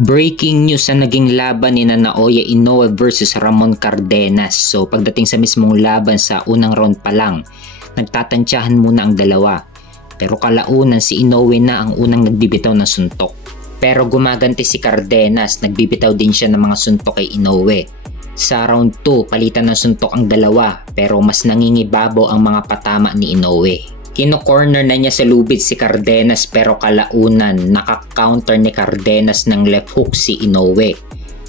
Breaking news ang naging laban ni Naoya Inoue versus Ramon Cardenas. So pagdating sa mismong laban sa unang round pa lang, nagtatansyahan muna ang dalawa. Pero kalaunan si Inoue na ang unang nagbibitaw ng suntok. Pero gumaganti si Cardenas, nagbibitaw din siya ng mga suntok kay Inoue. Sa round 2, palitan ng suntok ang dalawa pero mas nangingibabaw ang mga patama ni Inoue. Kino-corner na niya sa lubid si Cardenas pero kalaunan naka-counter ni Cardenas ng left hook si Inoue.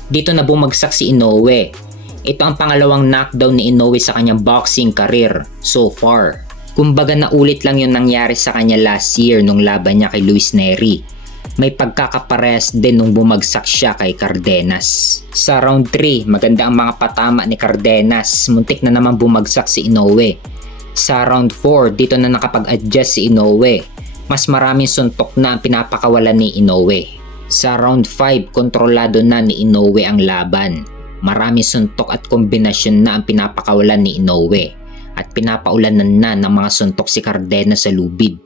Dito na bumagsak si Inoue. Ito ang pangalawang knockdown ni Inoue sa kanyang boxing career so far. Kumbaga naulit lang yung nangyari sa kanya last year nung laban niya kay Luis Nery. May pagkakaparehas din nung bumagsak siya kay Cardenas. Sa round 3, maganda ang mga patama ni Cardenas. Muntik na naman bumagsak si Inoue. Sa round 4, dito na nakapag-adjust si Inoue. Mas maraming suntok na ang pinapakawalan ni Inoue. Sa round 5, kontrolado na ni Inoue ang laban. Maraming suntok at kombinasyon na ang pinapakawalan ni Inoue. At pinapaulanan na ng mga suntok si Cardenas sa lubid.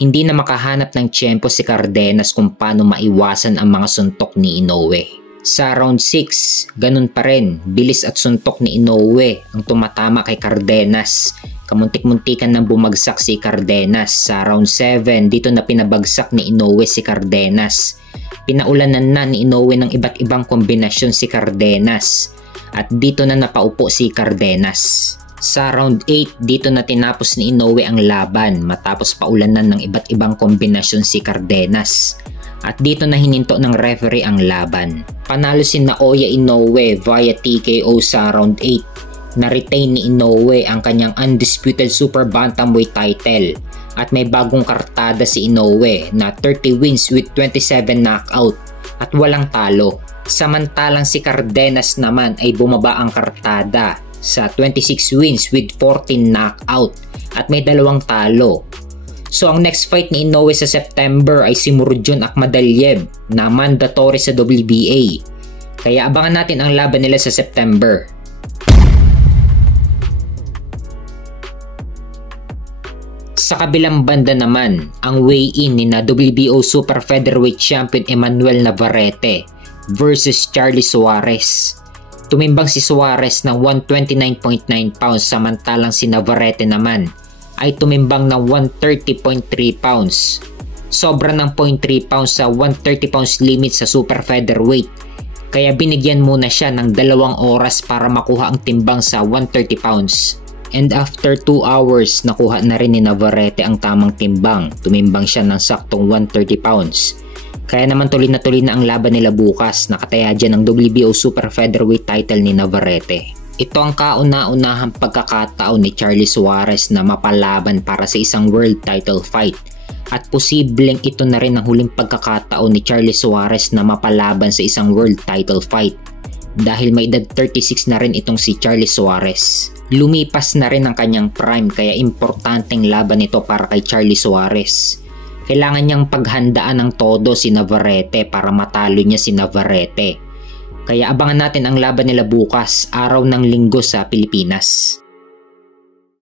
Hindi na makahanap ng tiyempo si Cardenas kung paano maiwasan ang mga suntok ni Inoue. Sa round 6, ganun pa rin, bilis at suntok ni Inoue ang tumatama kay Cardenas. Kamuntik-muntikan nang bumagsak si Cardenas. Sa round 7, dito na pinabagsak ni Inoue si Cardenas. Pinaulanan na ni Inoue ng iba't ibang kombinasyon si Cardenas. At dito na napaupo si Cardenas. Sa round 8, dito na tinapos ni Inoue ang laban matapos paulanan ng iba't ibang kombinasyon si Cardenas. At dito na hininto ng referee ang laban. Panalo si Naoya Inoue via TKO sa round 8. Na-retain ni Inoue ang kanyang undisputed super bantamweight title. At may bagong kartada si Inoue na 30 wins with 27 knockout at walang talo. Samantalang si Cardenas naman ay bumaba ang kartada sa 26 wins with 14 knockout at may dalawang talo. So ang next fight ni Inoue sa September ay si Murodjon Akhmadaliev na mandatory sa WBA. Kaya abangan natin ang laban nila sa September. Sa kabilang banda naman, ang weigh-in ni na WBO Super Featherweight Champion Emmanuel Navarrete versus Charlie Suarez. Tumimbang si Suarez ng 129.9 pounds samantalang si Navarrete naman ay tumimbang ng 130.3 pounds. Sobra ng 0.3 pounds sa 130 pounds limit sa super featherweight. Kaya binigyan muna siya ng 2 oras para makuha ang timbang sa 130 pounds. And after 2 hours, nakuha na rin ni Navarrete ang tamang timbang. Tumimbang siya ng saktong 130 pounds. Kaya naman tuloy na ang laban nila bukas. Nakataya dyan ang WBO Super Featherweight title ni Navarrete. Ito ang kauna-unahang pagkakataon ni Charlie Suarez na mapalaban para sa isang world title fight. At posibleng ito na rin ang huling pagkakataon ni Charlie Suarez na mapalaban sa isang world title fight. Dahil may edad 36 na rin itong si Charlie Suarez. Lumipas na rin ang kanyang prime kaya importanteng laban ito para kay Charlie Suarez. Kailangan niyang paghandaan ng todo si Navarrete para matalo niya si Navarrete. Kaya abangan natin ang laban nila bukas, araw ng Linggo sa Pilipinas.